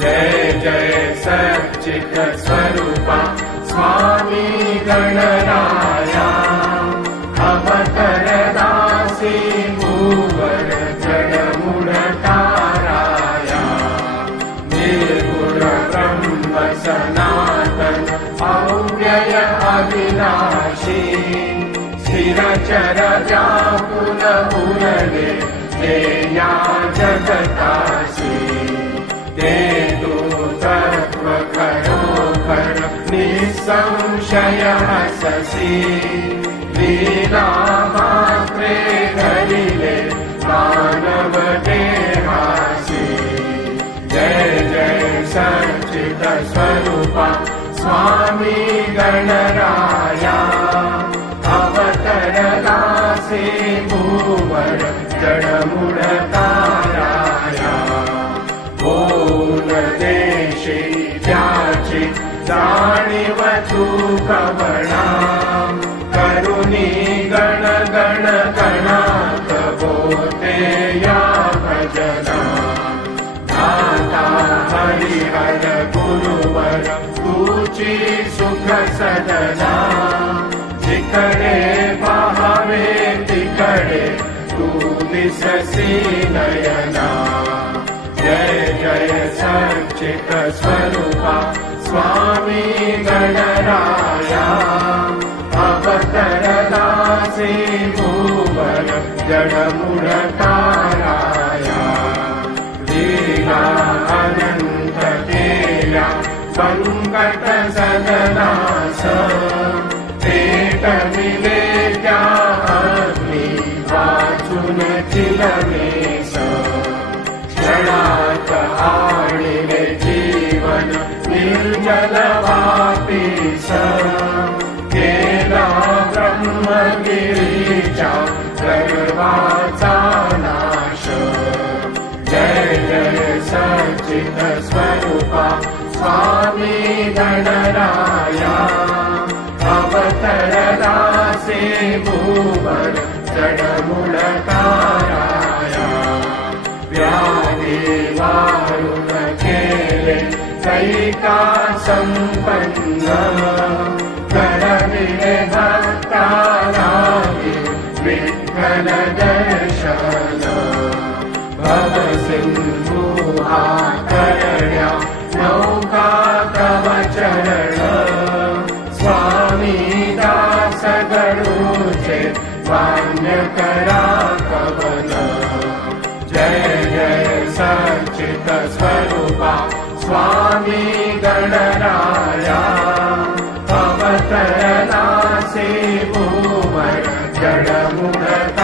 जय जय सच्चित स्वरूपा स्वामी गणराया अवतरदासी भूवर जडमुडताराया निर्गुण ब्रह्म सनातन अव्यय अविनाशी स्थिरचर व्याकुल उरले तेया निःसंशय हससि लीला मात्रे घरिले मानव देहासि जय जय सच्चित स्वरूपा स्वामी गणराया। अवतरदासि भूवर जडमुडताराया। देशे त्याची जाणीव तू गण गण गणात बोते या भजना। दाता हरिहर गुरुवर तुची सुख सदना जिकडे पाहावे तिकडे तू दिससी नयना। जय जय सच्चित स्वरूपा स्वामी गणराया अवतरदासी भूवर जडमुडताराया लीला अनन्त केया सङ्कट व्याधि वारुण केले कैका सम्पन्न करविले भक्तानागि विठ्ठल दर्शन भव सिन्धुहा स्वामी गणराया अवतरदासी भूवर जडमुडतारा